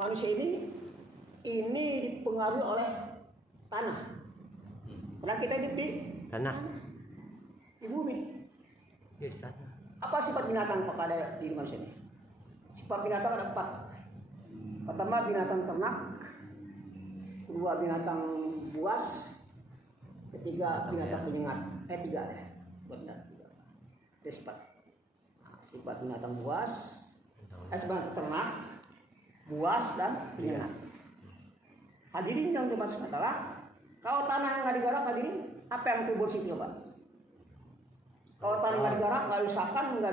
manusia ini dipengaruhi oleh tanah. Karena kita hidup di Tanah. di bumi. Yes, tanah. Apa sifat binatang pada diri manusia ini? Sifat binatang ada 4. Pertama binatang ternak, kedua binatang buas, ketiga binatang penyengat. 3 deh. Benar 3. Itu sifat. Sifat binatang buas, binatang ternak, buas dan penyengat. Hadirin yang dimaksud adalah kalau tanah yang nggak digarap, hadirin, apa yang tumbuh situ, Pak? Kalau tanah nggak digarap, nggak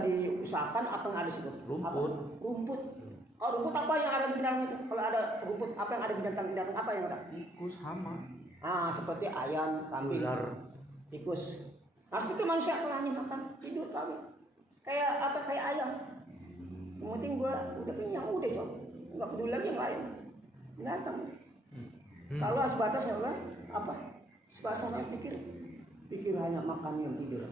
diusahakan, apa yang ada di situ? Rumput. Rumput. Kalau rumput apa yang ada di binatang itu? Kalau ada rumput, apa yang ada di binatang apa yang ada? Tikus, hama. Seperti ayam, kambing, Ular, tikus. Nah, seperti manusia kalau hanya makan, tidur, kawin. Kayak apa? Kayak ayam. Yang penting gua udah kenyang, udah coba. Nggak peduli lagi yang lain. Binatang. Kalau sebatas ya Allah, apa? Sebatas hanya pikir hanya makan yang tidur.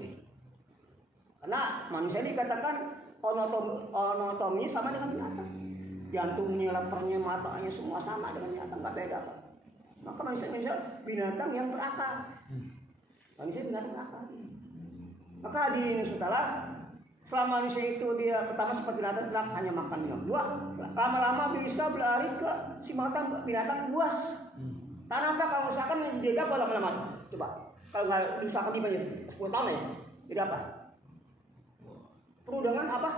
Karena manusia ini dikatakan anatominya sama dengan binatang. Jantungnya, lepernya, matanya semua sama dengan binatang, nggak beda, Pak. Maka manusia binatang yang berakal. Manusia binatang berakal. Maka hadirin saudara, selama manusia itu dia pertama seperti binatang ternak hanya makan minum. 2, lama-lama bisa berlari ke si binatang buas. Tanah apa kalau usahakan jadi apa lama-lama? Coba. Kalau nggak diusahakan di banyak 10 tahun ya, jadi apa? Penuh dengan apa?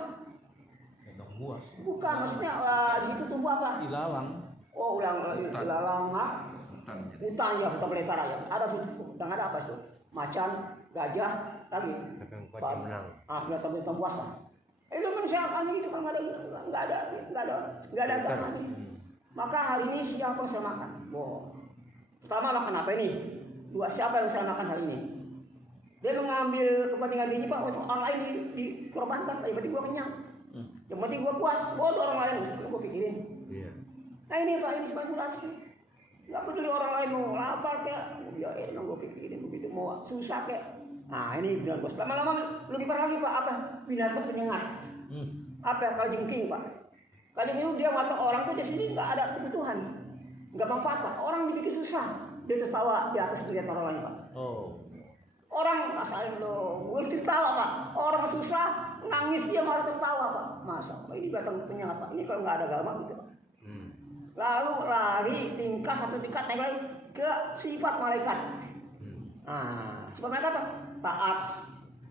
Binatang buas. Bukan, maksudnya di situ tumbuh apa? Ilalang. Oh, ilalang, hutan ya, hutan belantara ya. Ada hutan ada apa itu? Macan, gajah, lagi. Binatang buas lah. Itu manusia kami itu kan nggak ada agamanya. Maka hari ini siapa yang saya makan? Pertama makan apa ini? 2, siapa yang saya makan hari ini? Dia mengambil kepentingan diri, Pak, untuk orang lain dikorbankan. Yang penting gua kenyang. Yang penting gua puas. Bodoh orang lain, gua pikirin. Iya. Nah ini Pak, ini spekulasi. Gak peduli orang lain mau lapar kayak, ya enak gua pikirin begitu mau susah kayak. Nah ini binatang bos. Lama-lama lebih parah lagi Pak, apa? Binatang penyengat. Apa? Kalajengking Pak. Kalajengking dia mata orang tuh di sini nggak ada kebutuhan, nggak manfaat Pak. Orang dibikin susah, dia tertawa di atas melihat orang lain Pak. Orang masalah lo, gue tertawa Pak. Orang susah nangis dia malah tertawa Pak. Masa ini binatang penyengat Pak. Ini kalau nggak ada agama gitu Pak. Lalu lari satu tingkat naik ke sifat malaikat. Sifat malaikat apa? Taat,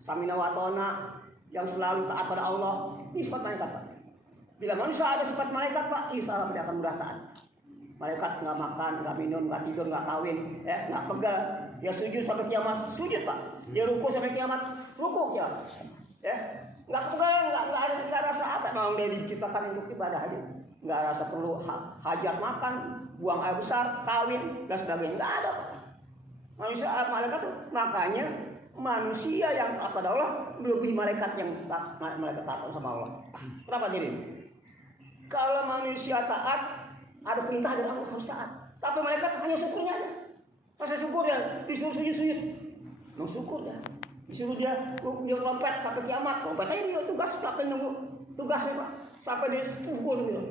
samina wa ta'na, yang selalu taat pada Allah. Ini sifat malaikat Pak. Bila manusia ada sifat malaikat Pak, insya Allah dia akan mudah taat. Malaikat nggak makan, nggak minum, nggak tidur, nggak kawin, nggak pegal. Dia sujud sampai kiamat, sujud Pak. Dia ruku sampai kiamat, ruku kiamat. Nggak pegal, nggak rasa apa. Memang dia diciptakan untuk ibadah aja. Nggak rasa perlu hajat makan, buang air besar, kawin dan sebagainya. Nggak ada Pak. Manusia malaikat tuh, makanya manusia yang apa Allah lebih malaikat yang malaikat taat sama Allah. Kenapa jadi? Kalau manusia taat, ada perintah dari Allah harus taat. Tapi malaikat hanya syukurnya aja. Pas syukur ya, disuruh sujud. Mau syukur ya. Disuruh dia lompet sampai kiamat. Lompet aja dia tugas sampai nunggu tugasnya Pak. Sampai dia syukur gitu.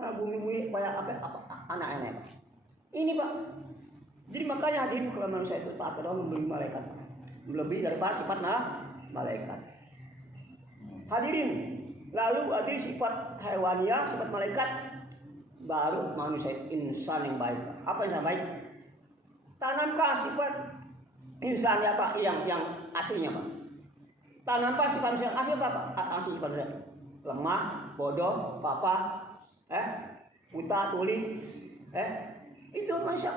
Nah, bumi banyak apa anak-anak. Ini Pak. Jadi makanya hadirin kalau manusia itu taat pada Allah membeli malaikat. Lebih daripada sifat malaikat. Hadirin, lalu ada sifat hewaniah, sifat malaikat, baru manusia insan yang baik. Apa yang baik? Tanamkah sifat insan ya Pak yang aslinya Pak. Tanamkah sifat yang asli apa Pak? Asli sifat lemah, bodoh, papa, buta, tuli, itu manusia.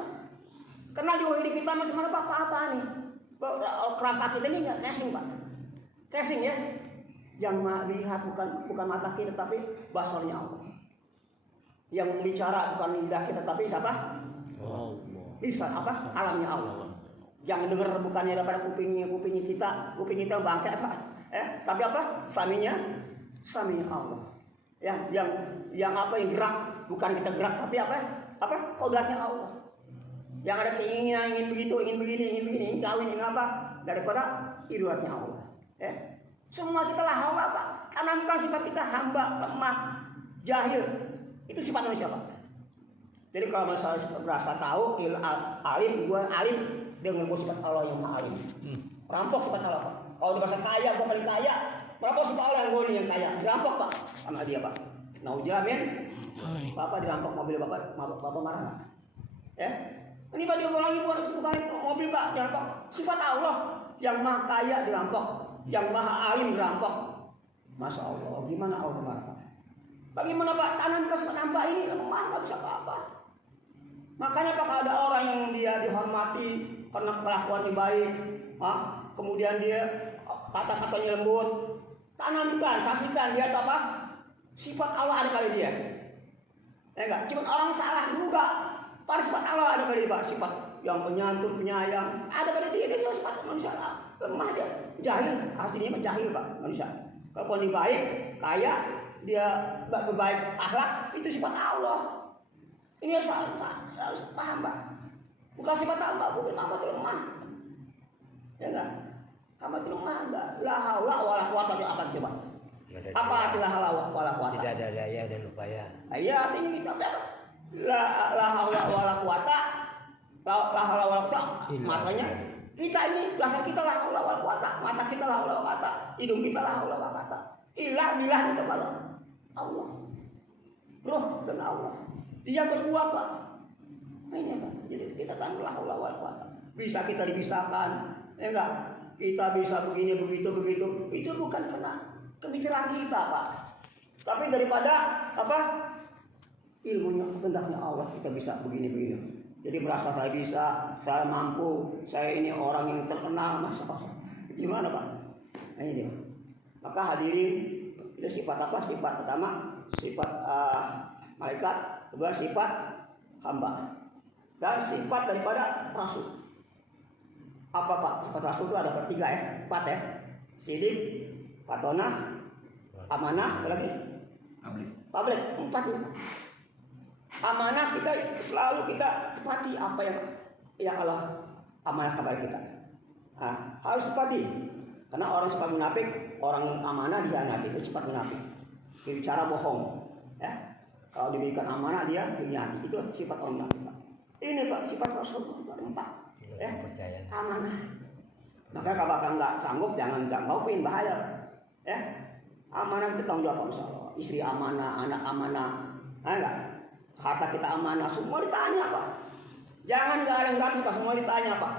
Karena di diri kita masih mana apa nih? Kerangka kita ini nggak casing Pak. Casing ya. Yang melihat bukan mata kita tapi basarnya Allah. Yang bicara bukan lidah kita tapi siapa? Lisan apa? Alamnya Allah. Yang dengar bukannya daripada kupingnya kita bangkai Pak. Tapi apa? Saminya Allah. Yang apa yang gerak bukan kita gerak tapi apa? Kodratnya Allah. Yang ada keinginan ingin begitu, ingin begini, ingin kawin, ingin apa daripada ibaratnya Allah. Semua kita lah hamba Pak. Tanamkan sifat kita hamba, lemah, jahil. Itu sifat manusia Pak. Jadi kalau misalnya merasa tahu alim, gue alim dengan sifat Allah yang maha alim. Rampok sifat Allah Pak. Kalau dia merasa kaya, gue paling kaya. Merampok sifat Allah yang gue ini yang kaya. Dirampok Pak sama dia Pak. Nauzubillah min. Bapak dirampok mobil bapak marah nggak? Ya? Ini Pak dia lagi buat mobil Pak dirampok. Sifat Allah yang maha kaya dirampok, yang maha alim dirampok. Masya Allah, gimana Allah marah Pak? Bagaimana Pak tanam kasih tambah ini lemah nggak bisa apa-apa. Makanya Pak kalau ada orang yang dia dihormati karena kelakuannya baik, kemudian dia kata-katanya lembut, tanamkan, saksikan dia apa? Sifat Allah ada pada dia. Ya enggak, cuma orang salah juga. Pada sifat Allah ada pada dia, Pak. Sifat yang penyantun, penyayang ada pada dia. Dia sifat manusia lemah dia, jahil, aslinya jahil Pak manusia. Kalau dia baik, kaya, dia berbaik akhlak, itu sifat Allah. Ini harus paham Pak. Bukan sifat hamba, bukan hamba itu lemah. Ya enggak? Hamba itu lemah enggak? La haula wala quwata illa billah coba. Apa arti la haula wala quwata? Tidak ada daya dan upaya. Iya, artinya kita apa? La haula wala quwata. La haula wala quwata. Makanya kita ini dasar kita la haula wala quwata. Mata kita la haula wala quwata. Hidung kita la haula wala quwata. Ilah billah kita kepada Allah. Ruh dan Allah. Dia berbuat Pak. Nah, ini Pak. Jadi kita tanpa la haula wala quwata. Bisa kita dipisahkan, ya enggak? Kita bisa begini begitu. Itu bukan karena kebicaraan kita Pak. Tapi daripada apa? Ilmunya, kehendaknya Allah kita bisa begini. Jadi merasa saya bisa, saya mampu, saya ini orang yang terkenal, masa Pak. Gimana Pak? Nah, ini dia. Maka hadirin, itu sifat apa? Sifat pertama, sifat malaikat, kedua sifat hamba, dan sifat daripada rasul. Apa Pak? Sifat rasul itu ada bertiga ya, 4 ya. Sidik, patonah, amanah, apa lagi? Tablik, 4 itu. Amanah kita selalu kita tepati apa yang Allah amanah kepada kita. Nah, harus tepati. Karena orang sifat munafik, orang amanah dikhianati, itu sifat munafik. Bicara bohong, ya. Kalau diberikan amanah dia dikhianati, itu sifat orang munafik. Ini Pak, sifat Rasul itu 4. Ya, amanah. Maka kalau Bapak nggak sanggup, jangan janggupin, bahaya. Ya, amanah itu tanggung jawab Allah. Istri amanah, anak amanah, enggak. Harta kita amanah, semua ditanya Pak. Jangan nggak ada yang gratis Pak, semua ditanya Pak.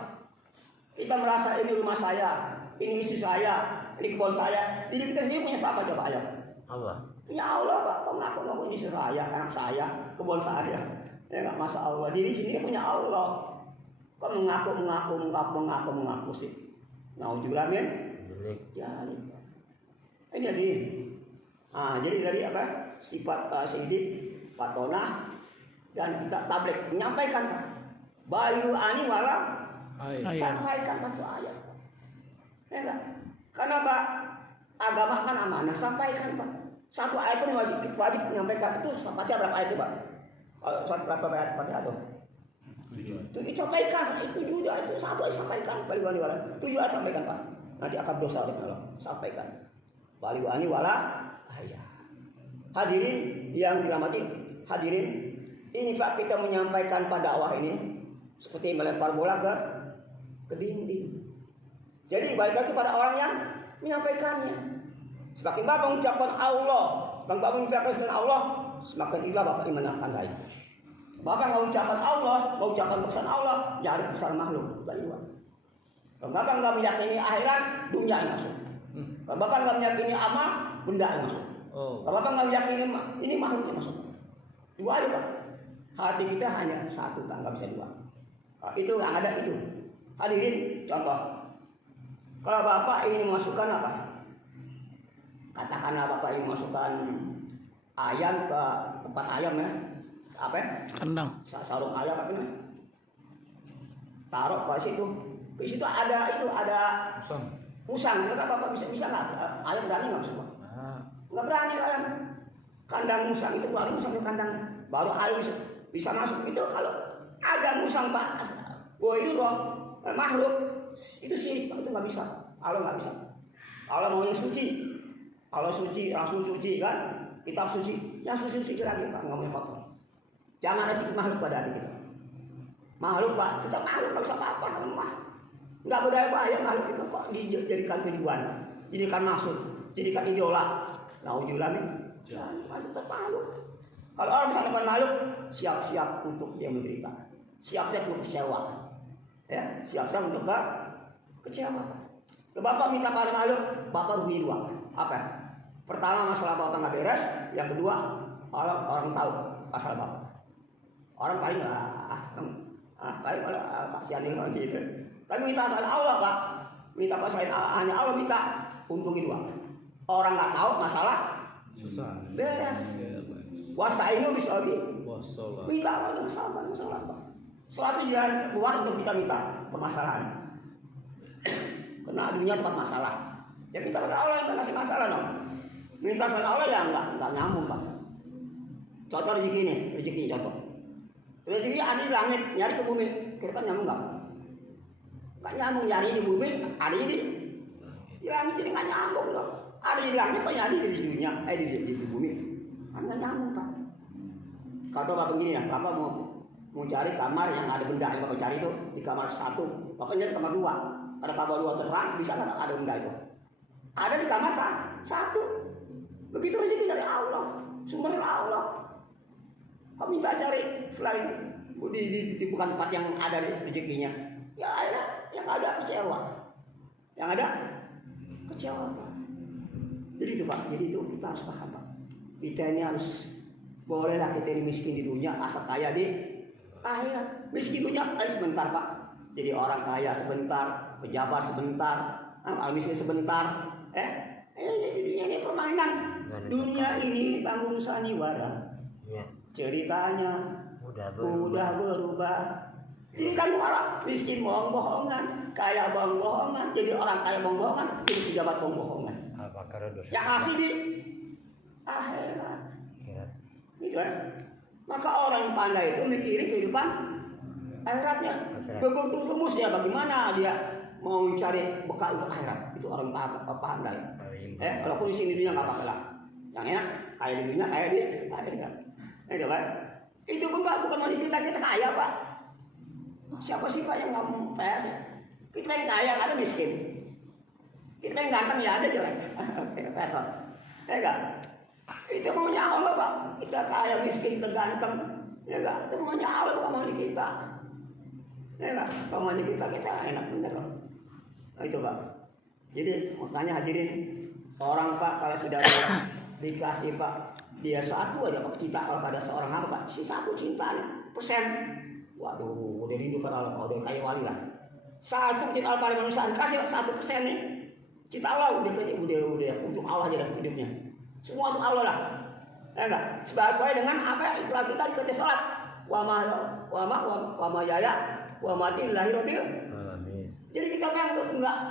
Kita merasa ini rumah saya, ini istri saya, ini kebun saya. Jadi kita sendiri punya siapa coba ayo? Allah. Punya Allah Pak. Kau ngaku ini istri saya, anak saya, kebun saya. Ya nggak masa Allah. Diri sendiri punya Allah. Kau mengaku sih. Nauzubillah min. Jadi. Ini jadi dari apa? Sifat sidik, patonah, dan kita tablik menyampaikan Pak. Bayu ani wala sampaikan satu ayat. Ya enggak? Karena Pak agama kan amanah, sampaikan Pak. Satu ayat pun wajib menyampaikan. Itu Fatihah berapa ayat itu Pak? Berapa ayat Fatihah itu? 7. Itu sampaikan, itu juga itu satu ayat sampaikan. Bayu ani wala 7 ayat sampaikan Pak. Nanti akan dosa oleh Allah. Sampaikan. Bayu ani wala ayat. Hadirin yang dirahmati, hadirin, ini Pak kita menyampaikan pada dakwah ini seperti melempar bola ke dinding. Jadi balik lagi pada orang yang menyampaikannya. Semakin Bapak mengucapkan Allah, Bapak mengucapkan Allah, semakin ilah Bapak menyenangkan lagi. Bapak nggak mengucapkan Allah, mengucapkan pesan Allah, jadi pesan makhluk dari luar. Kalau Bapak nggak meyakini akhirat, dunia yang masuk. Kalau Bapak nggak meyakini amal, benda yang masuk. Kalau Bapak nggak meyakini ini makhluk yang masuk. 2 aja Pak. Hati kita hanya 1 Pak, nggak bisa 2. Itu nggak ada itu. Hadirin contoh. Kalau Bapak ingin memasukkan apa? Katakanlah Bapak ingin memasukkan ayam ke tempat ayam ya. Apa ya? Kandang. Sarung ayam apa ini? Taruh ke situ. Ke situ ada usang. Kata Bapak bisa nggak? Ayam berani nggak masuk Pak? Nggak berani ayam. Kandang musang itu keluar musang ke kandang. Baru ayam bisa masuk. Itu kalau ada musang Pak. Wah itu roh makhluk. Itu syirik Pak. Itu nggak bisa. Allah nggak bisa. Allah mau yang suci. Allah suci, Rasul suci kan. Kitab suci. Yang suci lagi Pak. Nggak mau yang kotor. Jangan ada sedikit makhluk pada hati kita. Makhluk Pak, kita makhluk nggak usah apa-apa, lemah. Nggak berdaya makhluk itu kok dijadikan tujuan, jadikan maksud, jadikan idola. Nauzubillah min. Jangan tetap makhluk. Kalau orang bisa dapat makhluk, siap-siap untuk dia menderita, siap-siap untuk kecewa, ya, siap-siap untuk kecewa. Kalau Bapak minta pada makhluk, Bapak rugi dua. Apa? Pertama masalah Bapak nggak beres, yang kedua orang tahu asal Bapak. Orang paling paling kasihan ini gitu. Tapi minta pada Allah Pak, minta pada selain hanya Allah minta untungin dua. Orang nggak tahu masalah Susah. beres. Wasta'inu bis-sabri. Wassalam. Minta Allah dengan sabar Pak. Suatu jalan keluar untuk kita minta permasalahan. Karena dunia tempat masalah. Ya minta pada Allah yang tak kasih masalah dong. Minta pada Allah ya enggak nyambung Pak. Contoh rezeki contoh. Rezeki ada di langit, nyari ke bumi, kira-kira nyambung enggak? Enggak nyambung, nyari di bumi, ada di langit jadi enggak nyambung dong. Ada di langit kok nyari di dunia, di bumi. Enggak nyambung Pak. Kata Bapak begini ya, Bapak mau cari kamar yang ada benda yang Bapak cari itu di kamar 1, Bapak nyari kamar 2. Ada kamar 2 terang, di sana ada benda itu. Ada di kamar 1. Begitu rezeki dari Allah, sumber dari Allah. Kau minta cari selain di bukan tempat yang ada rezekinya. Ya akhirnya yang ada kecewa. Yang ada kecewa Pak. Jadi itu Pak, jadi itu kita harus paham Pak. Kita ini harus bolehlah kita ini miskin di dunia, asal kaya di akhirat. Miskin dunia sebentar Pak. Jadi orang kaya sebentar, pejabat sebentar, orang miskin sebentar. Dunia ini permainan. Dunia ini panggung sandiwara. Ya. Ceritanya Udah berubah. Jadi kan orang miskin bohong-bohongan, kaya bohong-bohongan, jadi orang kaya bohong-bohongan, jadi pejabat bohong-bohongan. Apakah dosa? Yang asli di akhirat. Ya. Gitu kan? Maka orang yang pandai itu mikirin kehidupan akhiratnya. Begitu rumusnya bagaimana dia mau cari bekal untuk akhirat. Itu orang pandai. Kalau kondisi di dunia nggak apa-apa lah. Yang enak kaya di dunia, kaya di akhirat. Itu pun Pak bukan mau kita kaya Pak. Siapa sih Pak yang nggak mau kaya sih? Kita yang kaya ada miskin. Kita yang ganteng ya ada jelek. Betul. Ya enggak? Itu maunya Allah Pak. Kita kaya miskin kita ganteng. Ya enggak? Itu maunya Allah bukan maunya kita. Ya enggak? Kalau maunya kita enak bener loh. Nah, itu Pak. Jadi makanya hadirin orang Pak kalau sudah dikasih Pak dia satu aja Pak cinta kalau pada seorang apa Pak si satu cintanya persen waduh udah rindu pada Allah udah kayak wali lah satu cinta pada manusia kasih 1% nih cinta Allah udah untuk Allah aja hidupnya semua untuk Allah lah ya enggak sesuai dengan apa ikhlas kita di ketika sholat wa ma yaya wa mati lahirabil jadi kita kan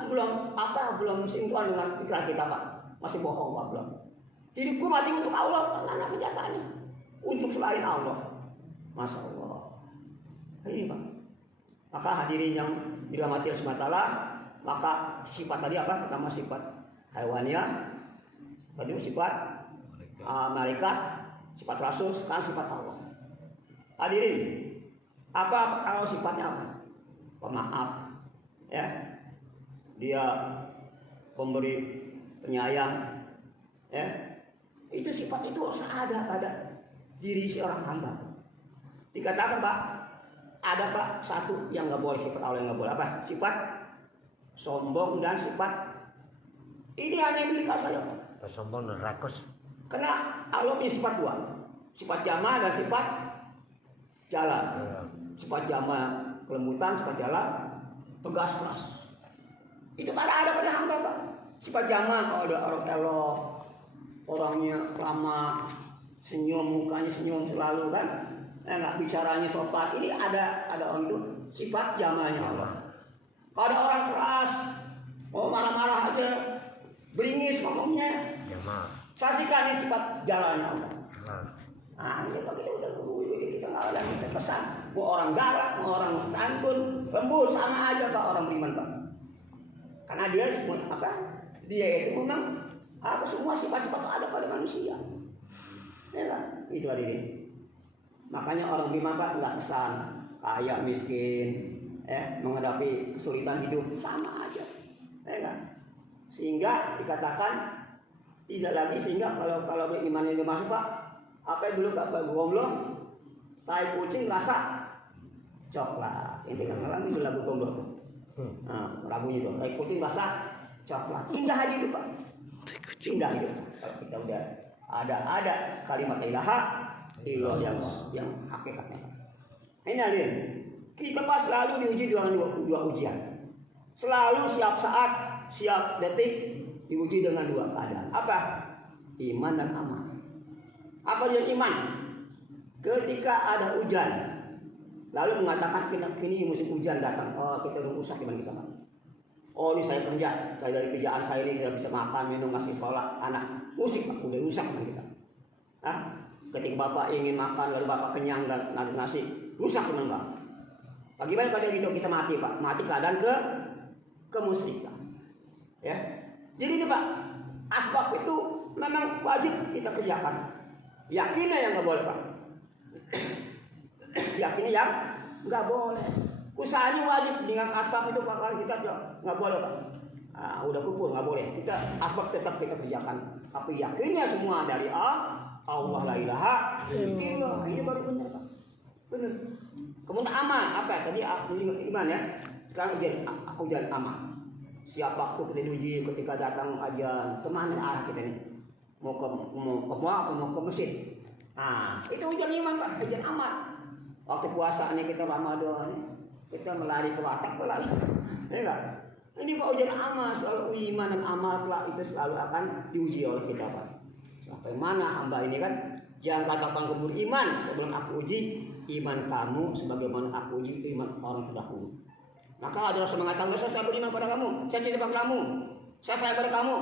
belum sentuhan dengan pikiran kita Pak masih bohong Pak belum. Hidupku mati untuk Allah, mana kenyataannya? Untuk selain Allah. Masya Allah. Ini Pak. Maka hadirin yang dirahmati Allah SWT, maka sifat tadi apa? Pertama sifat haiwaniyah, kedua sifat malaikat, sifat rasul, sekarang sifat Allah. Hadirin, apa kalau sifatnya apa? Pemaaf, ya. Dia pemberi penyayang, ya. Itu sifat itu harus ada pada diri seorang hamba. Dikatakan Pak, ada Pak satu yang nggak boleh sifat Allah yang nggak boleh apa? Sifat sombong dan sifat ini hanya milik Allah saja Pak. Sombong dan rakus. Karena Allah punya sifat dua, sifat jama dan sifat jalan. Sifat jama kelembutan, sifat jalan tegas keras. Itu ada pada hamba Pak. Sifat jama kalau ada orang elok. Orangnya ramah, senyum, mukanya senyum selalu kan, nggak bicaranya sopan. Ini ada orang itu sifat jamannya Allah. Kalau ada orang keras, mau marah-marah aja, beringis ngomongnya, saksikan ini sifat jalannya Allah. Ini kita nggak ada kita pesan. Mau orang galak, mau orang santun, lembut sama aja Pak orang beriman Pak. Karena dia semua apa? Dia itu memang semua sifat-sifat ada pada manusia. Ya kan? Itu hari ini. Makanya orang beriman Pak nggak kesan kaya miskin, menghadapi kesulitan hidup sama aja, kan? Sehingga dikatakan tidak lagi, sehingga kalau beriman itu masuk Pak, apa yang dulu Bapak gomblong, tai kucing rasa coklat. Ini kan orang itu lagu gomblong tuh. Nah, lagunya itu tai kucing rasa coklat. Indah aja itu Pak. Indah itu. Kalau kita udah ada kalimat ilaha illallah yang hakikatnya. Ini aja. Kita pas selalu diuji dengan dua ujian. Selalu siap saat, siap detik diuji dengan dua keadaan. Apa? Iman dan amal. Apa dia iman? Ketika ada hujan, lalu mengatakan kini musim hujan datang. Oh, kita udah rusak iman kita. Oh, ini saya kerja, saya dari kerjaan saya ini tidak bisa makan, minum, masih sekolah, anak musik Pak, udah rusak iman kita. Ketika Bapak ingin makan lalu Bapak kenyang dan nasi, rusak iman Bapak. Bagaimana kalau gitu kita mati Pak? Mati keadaan kemusyrikan. Ya. Jadi ini Pak, asbab itu memang wajib kita kerjakan. Yakinnya yang nggak boleh Pak. Yakinnya yang nggak boleh. Usahanya wajib dengan asbab itu Pak, kalau kita nggak boleh Pak. Udah kufur nggak boleh. Kita asbab tetap kita kerjakan. Tapi yakinnya semua dari Allah la ilaha illallah. Ini baru benar Pak. Benar. Kemudian amal apa tadi iman ya. Sekarang ujian amal. Siap waktu kita diuji ketika datang ajan, kemana arah kita ini? Mau ke masjid. Nah, itu ujian iman Pak, ujian amal. Waktu puasa ini kita Ramadan, kita melari ke warteg pelari. Ya enggak? Ini Pak ujian amal, selalu iman dan amal itu selalu akan diuji oleh kita Pak. Sampai mana hamba ini kan yang katakan kebur iman sebelum aku uji iman kamu sebagaimana aku uji iman orang terdahulu. Maka ada Rasul mengatakan, saya beriman pada kamu, saya cinta pada kamu, saya sayang pada kamu.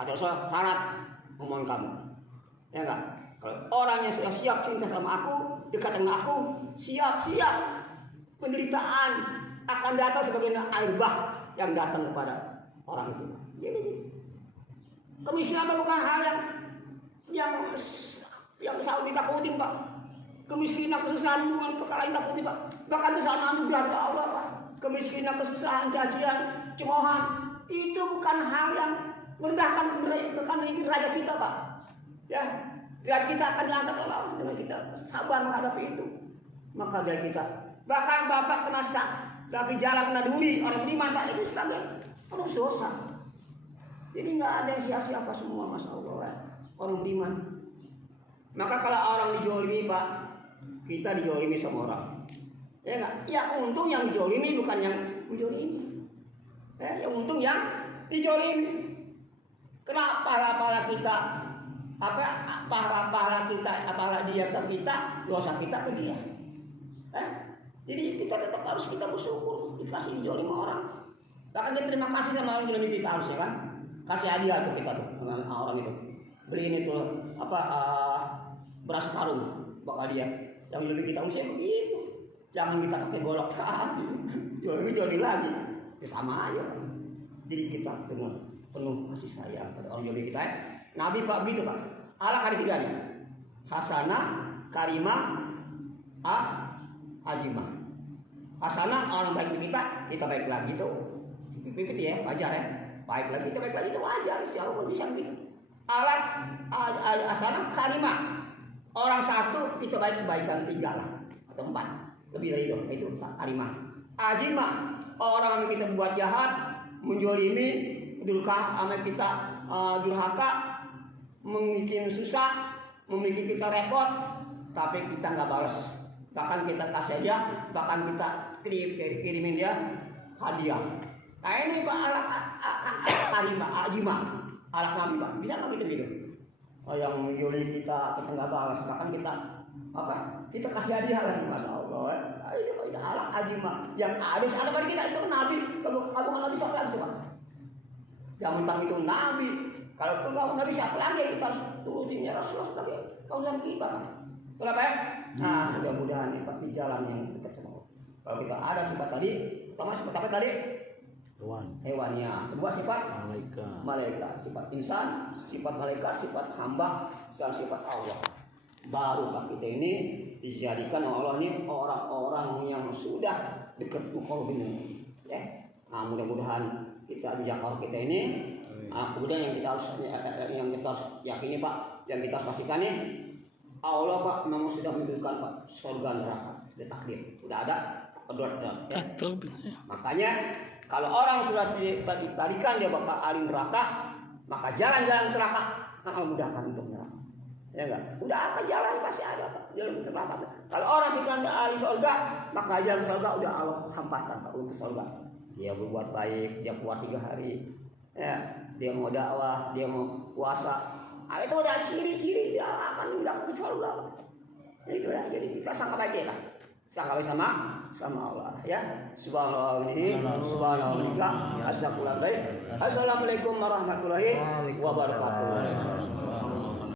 Kata Rasul, syarat memohon kamu. Ya enggak? Kalau orang yang sudah siap cinta sama aku, dekat dengan aku, siap-siap penderitaan akan datang sebagai air bah yang datang kepada orang itu. Jadi kemiskinan bukan hal yang selalu ditakutin Pak. Kemiskinan, kesusahan bukan perkara yang takutin Pak. Bahkan kesalahan anugerah dari Allah Pak. Kemiskinan, kesusahan, cacian, cemoohan itu bukan hal yang merendahkan derajat kita Pak. Ya, derajat kita akan diangkat oleh Allah dengan kita sabar menghadapi itu. Maka dari kita bahkan Bapak kena lagi jalan kena duri orang beriman Pak, itu sebagai penuh dosa. Jadi nggak ada yang sia-sia Pak, semua Masya Allah ya. Orang beriman. Maka kalau orang dijolimi Pak, kita dijolimi sama orang. Ya enggak? Ya untung yang dijolimi bukan yang menjolimi. Yang untung yang dijolimi. Kenapa pahala kita pahala kita, pahala dia ke kita, dosa kita ke dia. Jadi kita tetap harus kita bersyukur dikasih dijolimi orang. Bahkan kita terima kasih sama orang yang kita harusnya kan. Kasih hadiah ke kita tuh dengan orang itu. Beliin itu beras karung bakal dia. Yang lebih kita usia begitu. Jangan kita pakai golok jolimi lagi. Ya sama aja. Jadi kita penuh kasih sayang pada orang jolimi kita. Nabi Pak begitu Pak. Alak ada 3 nih. Hasanah, karimah, ajimah. Hasanah orang baik kita baik lagi tuh. Pipit ya, wajar ya. Baik lagi, kita baik lagi itu wajar. Siapa pun bisa gitu. Alak, hasanah, karimah. Orang satu kita baik kebaikan 3 lah atau 4. Lebih dari itu karimah. Ajimah, orang yang kita buat jahat, menjolimi, kita durhaka, membuat susah, membuat kita repot, tapi kita nggak balas. Bahkan kita kasih dia, bahkan kita kirimin dia hadiah. Nah ini Pak karimah, ajimah, alak nabi Pak. Bisa nggak kita gitu? Yang menjolimi kita nggak balas, bahkan kita kita kasih hadiah lagi, Masya Allah. Itu alak ajimah yang ada pada kita itu nabi. Kalau bukan nabi siapa lagi coba? Jangan mentang itu nabi. Kalau enggak nabi siapa lagi? Kita harus turutinnya Rasulullah sebagai kaulan kita. Kenapa ya? Nah, mudah-mudahan Pak di jalan yang dekat sama Allah. Kalau kita ada sifat tadi, pertama sifat apa tadi? Hewannya. Kedua sifat malaikat. Sifat insan, sifat malaikat, sifat hamba, dan sifat Allah. Baru Pak kita ini dijadikan Allah ini orang-orang yang sudah dekat qalbin. Ya. Nah, mudah-mudahan kita di Jakarta kita ini kemudian yang kita harus yakini Pak, yang kita harus pastikan nih Allah Pak memang sudah menentukan Pak surga neraka, sudah takdir, sudah ada ya. Makanya kalau orang sudah ditarikan dia bakal ahli neraka, maka jalan-jalan neraka akan Allah mudahkan untuk neraka. Ya enggak? Udah apa jalan pasti ada Pak, jalan neraka. Kalau orang sudah ahli surga, maka jalan surga udah Allah hampaskan Pak untuk surga. Dia berbuat baik, dia kuat 3 hari. Ya, dia mau dakwah, dia mau puasa. Nah, itu udah ciri-ciri dia akan udah ke surga. Itu ya, jadi kita sangka aja lah. Sangka sama Allah ya. Subhanallah ini, subhanallah. Assalamualaikum warahmatullahi wabarakatuh.